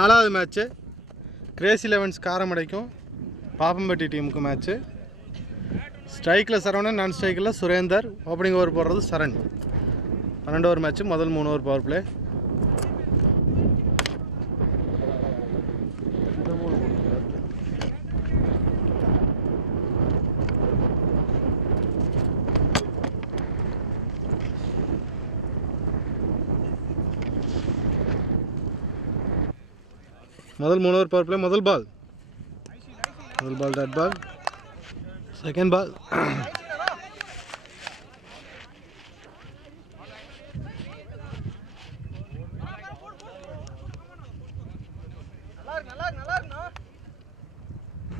நாலாவது match Crazy elevens காரமடைக்கும் Pappampatti டீமுக்கு match. ஸ்ட்ரைக்கில் சரவணன், நான் ஸ்ட்ரைக்கில் சுரேந்தர், ஓப்பனிங் ஓவர் போடுறது சரண். 12 ஓவர் மேட்ச்சு, முதல் 3 ஓவர் பவர் பிளே. முதல் 3 ஓவர் பவர் பிளே. முதல் ball dot ball. Second ball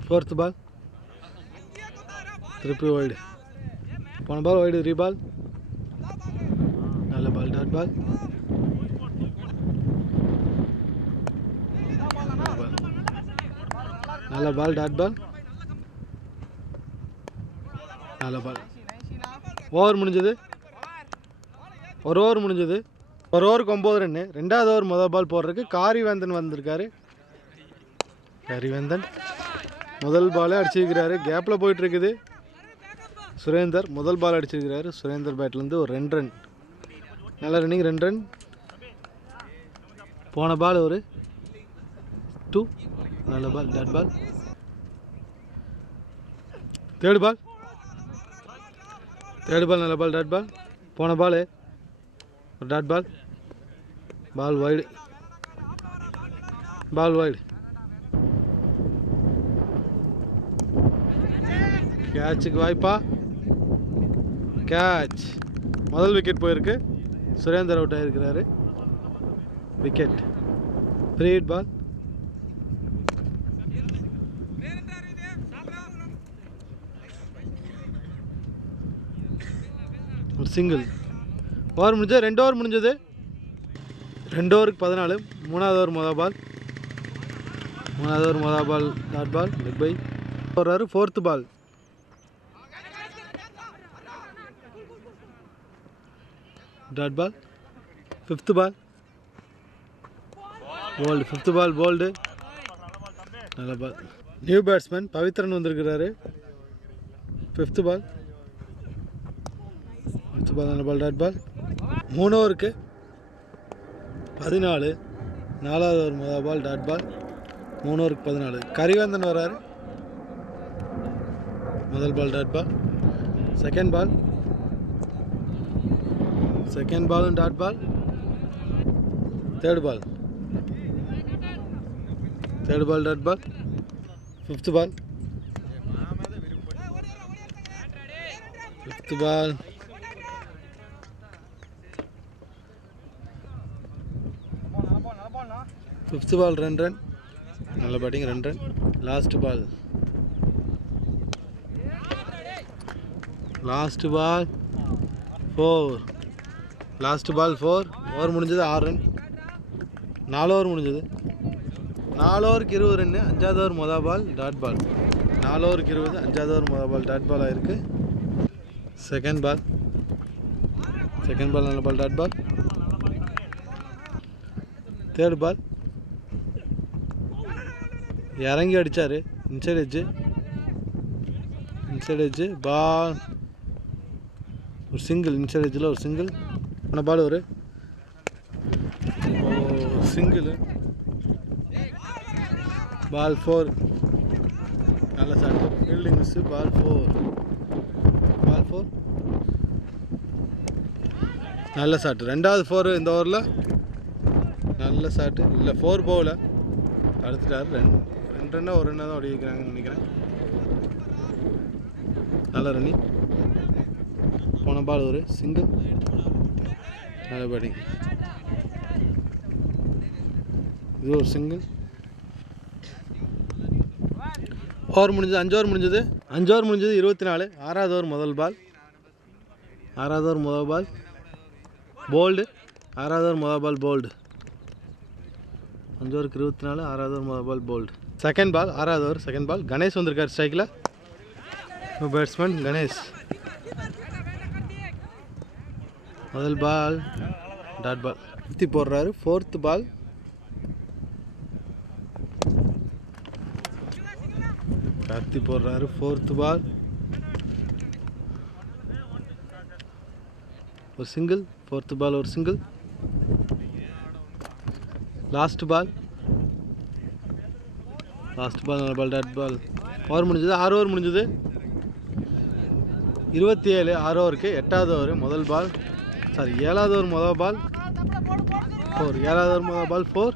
fourth ball திருப்பி வைடு. போன பால் வைடு, ரீபால். நல்ல பால், டாட் பால். நல்ல பால், டாட் பால். நல்ல பால். ஓவர் முடிஞ்சது. ஒரு ஓவர் முடிஞ்சது. ஒரு ஓவருக்கு 9 ரன்னு. ரெண்டாவது ஓவர் முதல் பால் போடுறதுக்கு காரிவேந்தன் வந்திருக்காரு. காரிவேந்தன் முதல் பாலே அடிச்சிருக்கிறாரு. கேப்பில் போயிட்டுருக்குது. சுரேந்தர் முதல் பால் அடிச்சிருக்கிறாரு. சுரேந்தர் பேட்லேருந்து ஒரு 2 ரன். நல்ல ரன்னிங், 2 ரன். போன பால் ஒரு 2. நல்ல பால், டாட் பால். தேர்ட் பால் நல்ல பால், டாட் பால். போன பால் ஒரு டாட் பால். பால் வைடு. கேட்சுக்கு வாய்ப்பா? கேட்ச். முதல் விக்கெட் போயிருக்கு. சுரேந்தர் அவுட் ஆகிருக்கிறாரு. விக்கெட். Free hit ball. ஒரு சிங்கிள். ஓவர் முடிஞ்சது. 2 ஓவர் முடிஞ்சது. 2 ஓவருக்கு 14. மூணாவது ஓவர் மொதல் ball dot ball, leg bye. போடுறாரு. Fourth ball dot ball. Fifth ball bowled. Bowled. நல்ல பால். நியூ பேட்ஸ்மேன் பவித்ரன் வந்திருக்கிறாரு. ஃபிஃப்த்து பால் நல்ல பால், டாட் பால். 3 ஓவருக்கு 14. 4வது ஓவர் முதல் பால் டாட் பால். 3 ஓவருக்கு 14. கரிவேந்தன் வராரு. முதல் பால் டாட் பால். செகண்ட் பாலும் dot ball. Third ball dot ball. Fifth ball fifth ball 2 run. நல்ல batting, 2 run. Last ball 4. Over முடிஞ்சது 6 ரன். 4 ஓவர் முடிஞ்சது. 4 ஓவருக்கு 20 ரன்னு. 5வது ஓவர் மொதல் பால் டாட் பால். 4 ஓவருக்கு 20. 5வது ஓவர் மொதல் பால் டாட் பால் ஆயிருக்கு. செகண்ட் பால் நல்ல பால், டாட் பால். தேர்ட் பால் இறங்கி அடித்தார். இன்சைட் எட்ஜு பால். ஒரு சிங்கிள். இன்சைட் எட்ஜில் ஒரு சிங்கிள். போன பால் ஒரு சிங்கிள். பால் 4. நல்ல ஷாட். Fielding miss. பால் 4. நல்ல ஷாட். 2வது 4 இந்த ஓவரில். நல்ல ஷாட்டு. இல்லை, 4 போகல. அடுத்துட்டார். 2 ரன்னா 1 ரன்னாக தான் ஓடிக்கிறாங்கன்னு நினைக்கிறேன். நல்ல ரன்னிங். போன பால் ஒரு சிங்கிள். நல்ல பேட்டிங். இது ஒரு சிங்கிள். ஓவர் முடிஞ்சது. 5 ஓவர் முடிஞ்சது. 24. 6வது ஓவர் முதல் பால் போல்டு. 6வது ஓவர் முதல் பால் போல்டு. 5 ஓவருக்கு 24. 6வது ஓவர் முதல் பால் போல்டு. செகண்ட் பால் 6வது ஓவர் செகண்ட் பால். கணேஷ் வந்திருக்கார் ஸ்ட்ரைக்கில். பேட்ஸ்மேன் கணேஷ். முதல் பால் டாட் பால். 50 போடுறாரு. 4th பால் கார்த்தி போடுறாரு. ஃபோர்த்து பால் ஒரு சிங்கிள். ஃபோர்த்து பால் ஒரு சிங்கிள். லாஸ்ட் பால் நல்ல பால், டாட் பால். ஓவர் முடிஞ்சது. 6 ஓவர் முடிஞ்சது. 27. 6 ஓவருக்கு 8வது ஓவர் முதல் பால். சாரி 7வது ஓவர் முதல் பால் 4. 7வது ஓவர் முதல் பால் 4.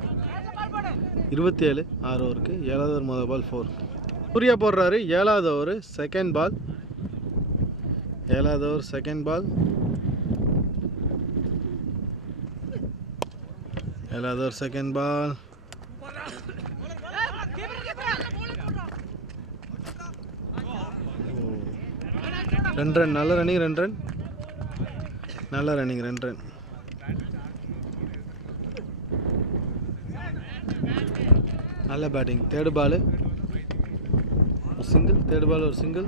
27. 6 ஓவருக்கு 7வது ஓவர் முதல் பால் 4. சூர்யா போடுறாரு. 7வது ஓவர் செகண்ட் பால். 7வது ஓவர் செகண்ட் பால். 7வது ஓவர் செகண்ட் பால். 2 ரன். நல்ல ரன்னிங். 2 ரன். நல்ல ரன்னிங். 2 ரன். நல்ல பேட்டிங். தேர்டு பால் ஒரு சிங்கிள். தேர்டு பால் ஒரு சிங்கிள்.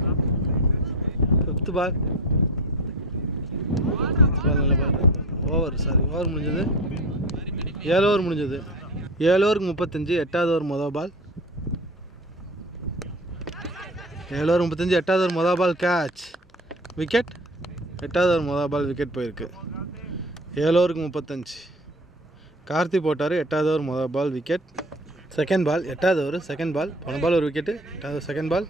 ஃபிஃப்த்து பால் நல்ல பால். ஓவர் முடிஞ்சது. 7 ஓவர் முடிஞ்சது. 7 ஓவருக்கு 35. 8வது ஓவர் மொதல் பால். 7 ஓவர் 35. 8வது ஓவர் மொதல் பால் கேட்ச். விக்கெட். 8வது ஓவர் மொதல் பால் விக்கெட் போயிருக்கு. 7 ஓவருக்கு 35. கார்த்தி போட்டார். 8வது ஓவர் மொதல் பால் விக்கெட். செகண்ட் பால் 8வது ஓவர் செகண்ட் பால். போன பால் ஒரு விக்கெட்டு. 8வது செகண்ட் பால்.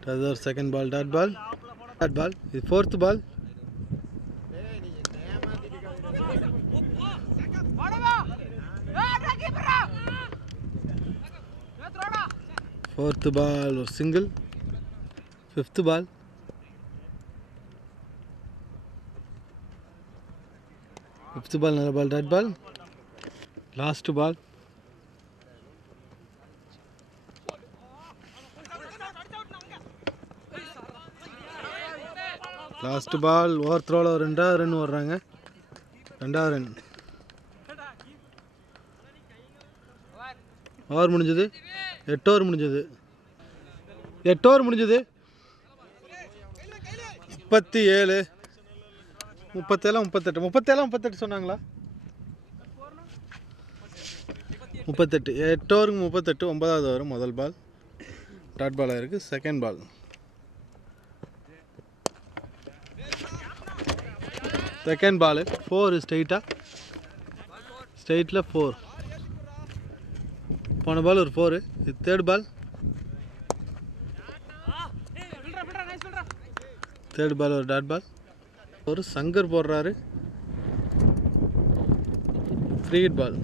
8வது over second ball dot ball. இது 4th பால். 4th பால் ஒரு single. 5th ball. 5th ball நல்ல ball, dot ball. Last ball. Last ball. Over த்ரோவில் 2வது ரன் வர்றாங்க. 2வது ரன். ஓவர் முடிஞ்சது. 8 ஓவர் முடிஞ்சது. 8 ஓவர் முடிஞ்சது. 37. 38 சொன்னாங்களா? 38. 8 ஓவருக்கு 38. 9வது ஓவர் முதல் பால் டாட் பாலாக இருக்குது. Second ball. செகண்ட் பால் 4 ஸ்ட்ரெயிட்டில் 4. போன பால் ஒரு 4. இது தேர்ட் பால். தேர்ட் பால் ஒரு டாட் பால். ஒரு சங்கர் போடுறாரு. 3 ஹிட் பால்.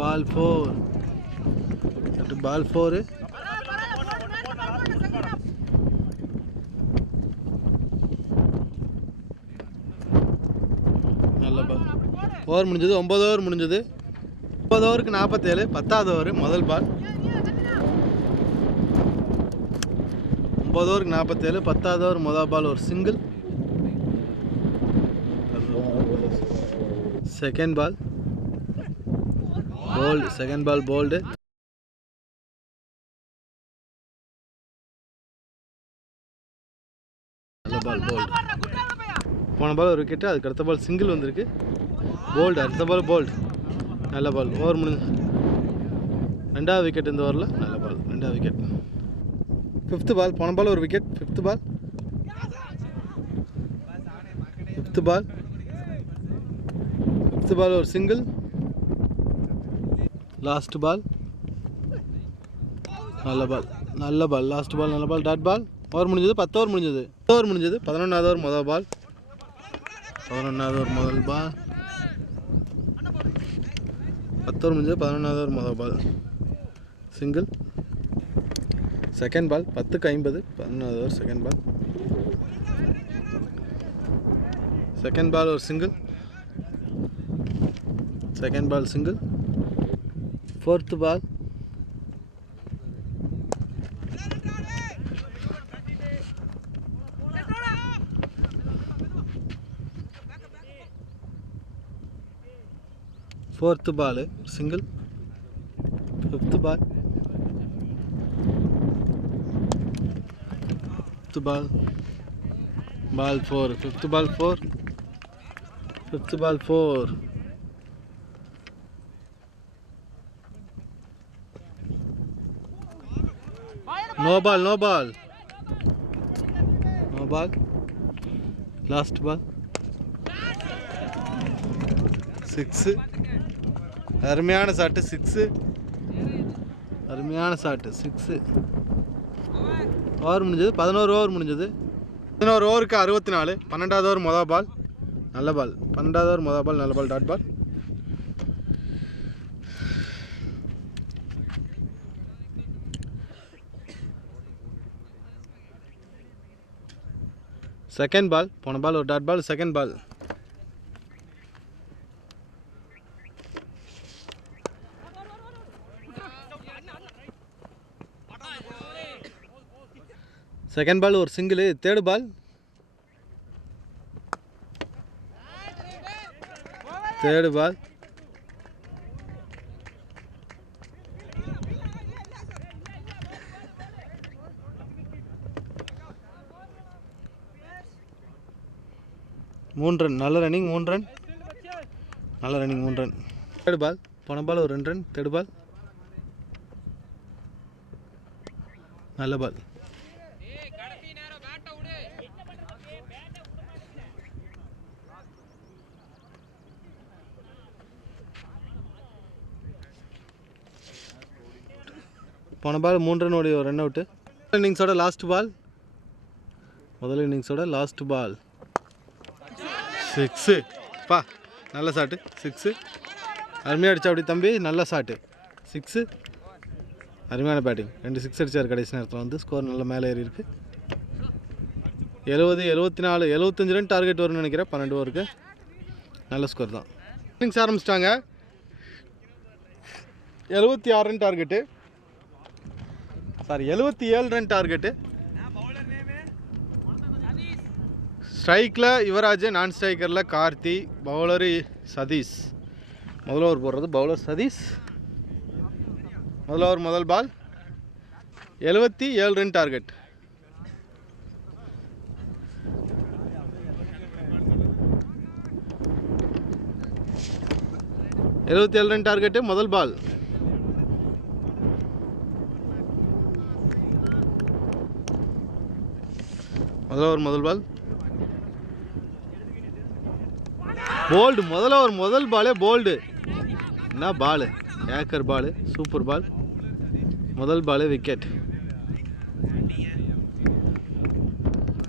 பால் 4. பால் 4. நல்ல பால். ஓவர் முடிஞ்சது. 9 ஓவர் முடிஞ்சது. 9 ஓவருக்கு 47. 10வது ஓவர் முதல் பால். 9 ஓவருக்கு 47. 10வது ஓவர் முதல் பால் ஒரு single. Second ball bowled. Second ball bowled. நல்ல பால் போல்டு. போன பால் ஒரு விக்கெட்டு. அதுக்கு அடுத்த பால் சிங்கிள் வந்திருக்கு. போல்டு. அடுத்த பால் போல்டு. நல்ல பால். ஓவர் முடிஞ்சு 2வது விக்கெட் இந்த ஓவரில். நல்ல பால். 2வது விக்கெட். 5th பால். போன பால் ஒரு wicket. 5th ball. 5th ball. 5th பால் ஒரு சிங்கிள். Last ball. நல்ல பால். லாஸ்ட் பால் நல்ல பால், டாட் பால். ஓவர் முடிஞ்சது. 10 ஓவர் முடிஞ்சது. 10 ஓவர் முடிஞ்சது. 11வது ஓவர் முதல் பால். 11வது ஓவர் முதல் பால். 10 ஓவர் முடிஞ்சது. 11வது ஓவர் முதல் பால் சிங்கிள். செகண்ட் பால் 10க்கு 50. 11வது over second ball. Second ball ஒரு single. Second ball single. 4th ball. Fourth ball single. 5th ball. 5th ball. Ball 4. Fifth ball 4. Fifth ball 4. No ball, no ball. No ball. Last ball. 6. அருமையான shot 6. அருமையான shot 6. Over முடிஞ்சது. 11 over முடிஞ்சது. 11 ஓவருக்கு 64. 12வது over மொதல் பால் நல்ல பால். 12வது over மொதல் பால் நல்ல பால். Dot ball. செகண்ட் பால். போன பால் ஒரு dot ball. Second ball. Second ball ஒரு single. Third ball. Third ball. மூணு ரன். நல்ல ரன்னிங். 3 ரன். நல்ல ரன்னிங். 3 ரன். Third ball. போன பால் ஒரு 2 ரன். தேர்ட் பால். நல்ல பால். போன பால் 3 ரன் ஓடி ஒரு ரன் அவுட்டு. இன்னிங்ஸோட லாஸ்ட் பால். முதல் இன்னிங்ஸோட லாஸ்ட் பால் 6. பா நல்ல ஷாட்டு 6. அருமையாக அடிச்சா அப்படி தம்பி. நல்ல ஷாட்டு 6. அருமையான பேட்டிங். 2 6 அடித்தார் கடைசி நேரத்தில் வந்து. ஸ்கோர் நல்லா மேலே ஏறி இருக்கு. 70 74 75 ரன் டார்கெட் வரும்னு நினைக்கிறேன். 12 ஓவருக்கு நல்ல ஸ்கோர் தான். இன்னிங்ஸ் ஆரம்பிச்சிட்டாங்க. 76 run target. Sorry 77 run target. ஸ்ட்ரைக்கில் யுவராஜ், நான் ஸ்ட்ரைக்கரில் கார்த்தி, பவுலரு சதீஷ். முதல் ஓவர் போடுறது பவுலர் சதீஷ். முதல் ஓவர் முதல் பால். 77 ரன் டார்கெட். Run target. முதல் பால். முதல் ஓவர் முதல் பால். போல்டு. முதல் ஓவர் முதல் பாலே போல்டு. என்ன பால். ஏக்கர் பால். Super ball. முதல் ball wicket.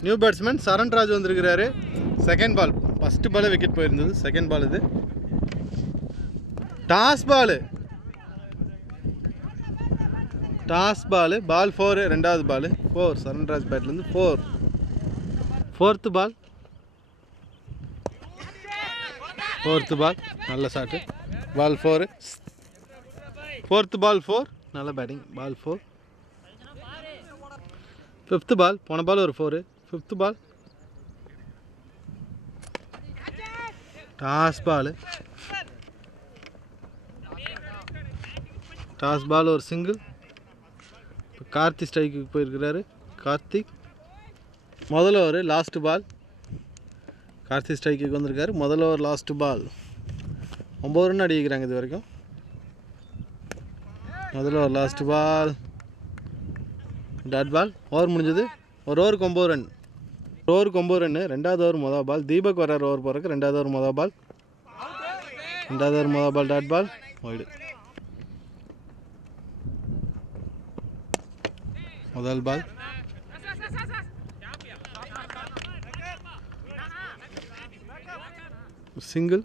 New batsman Saranraj வந்திருக்கிறாரு. Second ball. ஃபஸ்ட்டு பாலே விக்கெட் போயிருந்தது. செகண்ட் பால் இது. டாஸ் பால். டாஸ் பால். பால் 4. ரெண்டாவது பால் 4. சரண்ராஜ் பேட்லேருந்து 4. Fourth ball. Fourth ball. நல்ல ஷாட்டு. பால் 4. ஃபோர்த்து பால் 4. நல்ல பேட்டிங். பால் 4. ஃபிஃப்த்து பால். போன பால் ஒரு 4. Fifth ball. டாஸ் பால். டாஸ் பால் ஒரு சிங்கிள். கார்த்தி ஸ்ட்ரைக்கு போயிருக்கிறாரு. கார்த்திக். முதல் ஓவர் லாஸ்ட் பால். கார்த்தி ஸ்ட்ரைக்கு வந்திருக்காரு. முதல் ஓவர் லாஸ்ட் பால். 9 ரன் அடிக்கிறாங்க இது வரைக்கும். முதல் over last ball. Dot ball. Over முடிஞ்சது. ஒரு ஓவருக்கு 9 ரன். ஒரு ஓவருக்கு 9 ரன். ரெண்டாவது ஓவர் மொதல் பால். தீபக் வர்றார் ஓவர் போகிறக்கு. ரெண்டாவது ஓவர் மொதல் பால். ரெண்டாவது ஓவர் மொதல் பால். டாட் பால். ஒய்டு. முதல் பால். சிங்கிள்.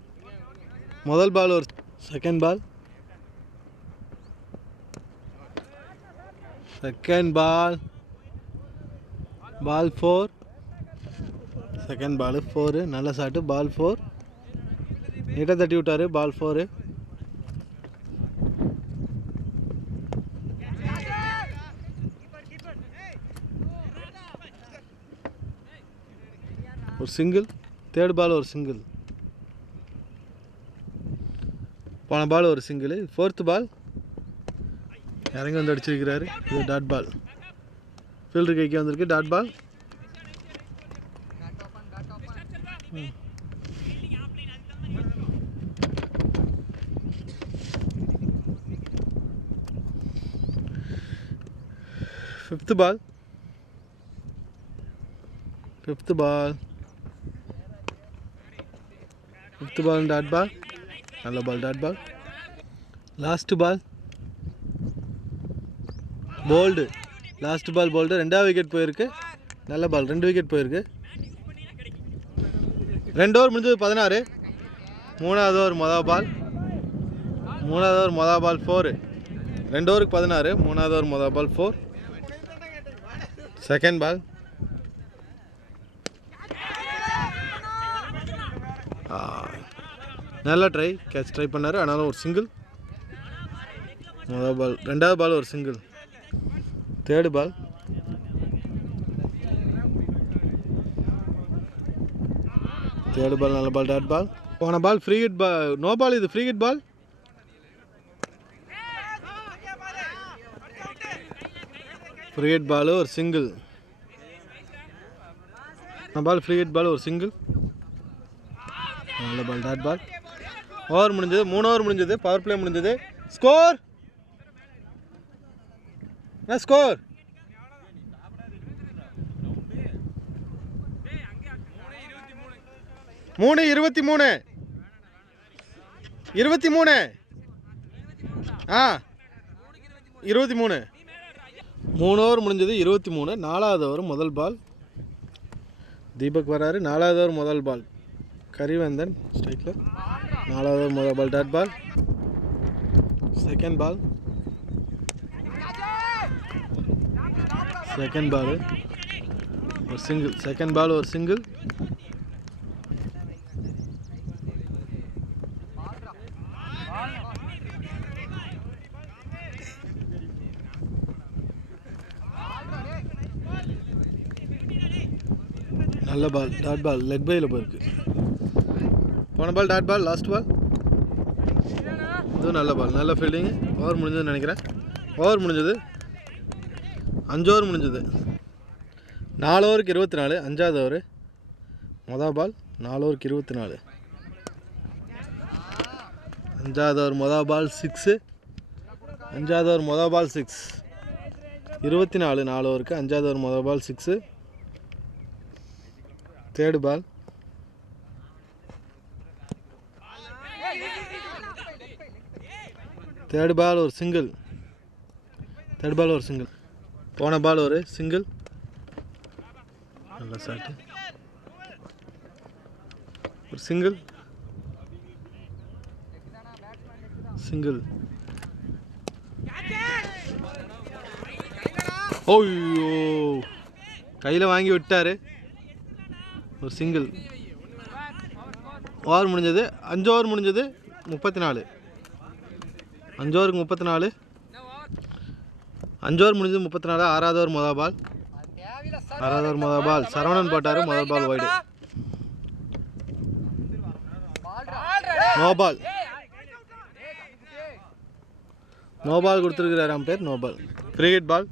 முதல் பால் ஒரு second ball. Second ball. Ball 4. Second ball 4. நல்ல ஷாட்டு. பால் 4. நீட்டாக தட்டி விட்டார். பால் 4. ஒரு சிங்கிள். தேர்ட் பால் ஒரு சிங்கிள். போன பால் ஒரு சிங்கிள். ஃபோர்த்து பால். இறங்கி வந்து அடிச்சிருக்கிறாரு. இது டாட் பால். ஃபீல்டர் கைக்கு வந்திருக்கு. Dot ball. Fifth ball. Fifth ball dot ball. நல்ல ball, dot ball. Last ball bowled. Last ball bowled. 2வது விக்கெட் போயிருக்கு. நல்ல பால், 2 விக்கெட் போயிருக்கு. 2 ஓவர் முடிஞ்சது 16. 3வது ஓவர் மொதல் பால். 3வது ஓவர் மொதல் பால் 4. 2 ஓவருக்கு 16. 3வது ஓவர் மொதல் பால் 4. செகண்ட் பால். நல்லா ட்ரை, கேட்ச் ட்ரை பண்ணார், ஆனாலும் ஒரு சிங்கிள். மொதல் பால். 2வது பால் ஒரு single. Third ball. Third ball நல்ல பால், டாட் பால். போன ball free hit ball, no ball. இது free hit ball. Free hit ball ஒரு single. Ball free hit ball ஒரு சிங்கிள். நல்ல பால், டாட் பால். ஓவர் முடிஞ்சது. 3 over முடிஞ்சது. Power play முடிஞ்சது. Score என்ன ஸ்கோர்? 3-23. 23. 23. 3 ஓவர் முடிஞ்சது. 23. 4வது ஓவர் முதல் பால். தீபக் வராரு. 4வது ஓவர் முதல் பால். கரிவேந்தன் ஸ்ட்ரைக்கில். 4வது ஓவர் முதல் ball, dot ball. Second ball. Second ball ஒரு சிங்கிள். செகண்ட் பால் ஒரு சிங்கிள். நல்ல பால், டாட் பால். லெக் பையில் போயிருக்கு. போன பால் டாட் பால். லாஸ்ட் பால் இதுவும் நல்ல பால். நல்ல ஃபீல்டிங்கு. ஓவர் முடிஞ்சதுன்னு நினைக்கிறேன். ஓவர் முடிஞ்சது. 5 ஓவர் முடிஞ்சது. 4 ஓவருக்கு 24. 5வது ஓவர் மொதல் பால். 4 ஓவருக்கு 24. 5வது ஓவர் மொதல் பால் 6. 5வது ஓவர் மொதல் பால் 6. 24. 4 ஓவருக்கு 5வது ஓவர் மொதல் பால் 6. Third ball. தேர்டு பால் ஒரு சிங்கிள். தேர்ட் பால் ஒரு சிங்கிள். போன பால் ஒரு சிங்கிள். நல்ல ஷாட். ஒரு சிங்கிள். சிங்கிள். ஓய்யோ, கையில் வாங்கி விட்டார். ஒரு சிங்கிள். ஓவர் முடிஞ்சது. 5 ஓவர் முடிஞ்சது. 34. 5 ஓவருக்கு 34. 5 ஓவர் முடிஞ்சது 34. 6வது ஓவர் மொதல் பால். 6வது ஓவர் மொதல் பால் சரவணன் போட்டார். முதல் ball wide. No ball. No ball கொடுத்துருக்கிறார் umpire. No ball. Free hit ball.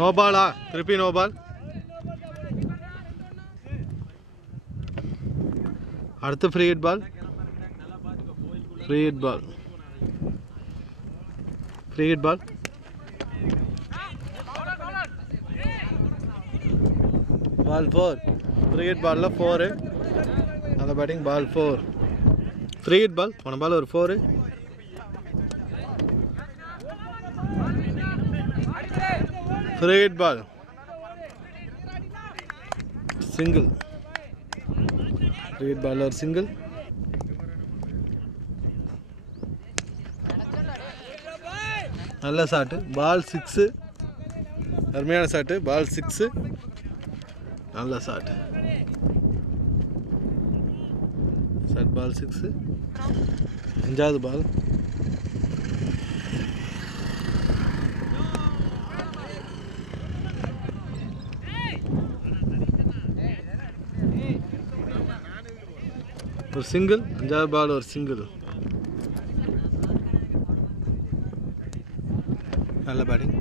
No பாலா? திருப்பி நோ பால். அடுத்து free hit ball. Free hit ball. Free hit ball. Ball 4. Free hit பாலில் 4. நல்ல batting. Ball 4. Free hit ball. போன ball ஒரு 4. Free hit ball. Single. Free hit ball ஒரு single. நல்ல shot. பால் 6. அருமையான ஷாட்டு. பால் 6. நல்ல ஷாட்டு. ஷாட். பால் 6. 5வது பால். ஒரு சிங்கிள். 5வது பால் ஒரு சிங்கிள். நல்ல பேட்டிங்.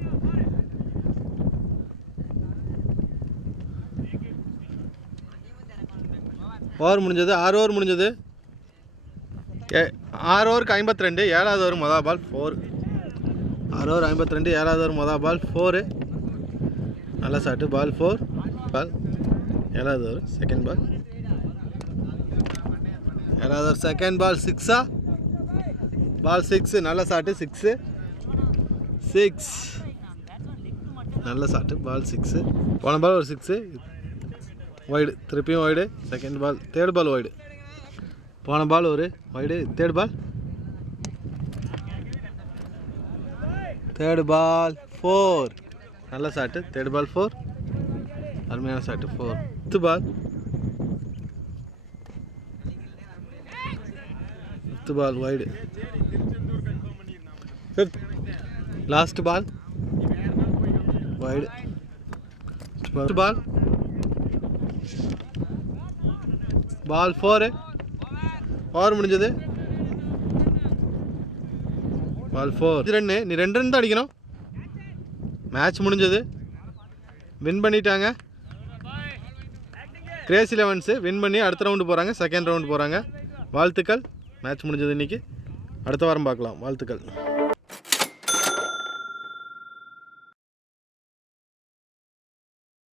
ஓவர் முடிஞ்சது 6 ஓவர் முடிஞ்சது 6 ஓவருக்கு 52 7வது ஓவர் மொதல் பால் 4 6 ஓவர் 52 7வது ஓவர் மொதல் பால் 4 நல்ல ஷாட்டு பால் 4 பால் 7வது ஓவர் செகண்ட் பால் 7வது ஓவர் செகண்ட் பால் 6 பால் 6 நல்ல ஷாட்டு 6 நல்ல ஷாட்டு பால் 6 போன பால் ஒரு 6 வைடு திருப்பியும் wide second ball third ball wide போன பால் ஒரு வைடு தேர்ட் பால் 4 நல்ல ஷாட்டு தேர்ட் பால் 4 அருமையான shot 4 fifth ball wide last ball wide ball 4 over முடிஞ்சது பால் 4 ரன்னு நீ 2 ரன் தான் அடிக்கணும் மேட்ச் முடிஞ்சது வின் பண்ணிட்டாங்க கிரேஸ் 11s வின் பண்ணி அடுத்த ரவுண்டு போகிறாங்க செகண்ட் ரவுண்டு போகிறாங்க வாழ்த்துக்கள் மேட்ச் முடிஞ்சது இன்றைக்கி அடுத்த வாரம் பார்க்கலாம் வாழ்த்துக்கள்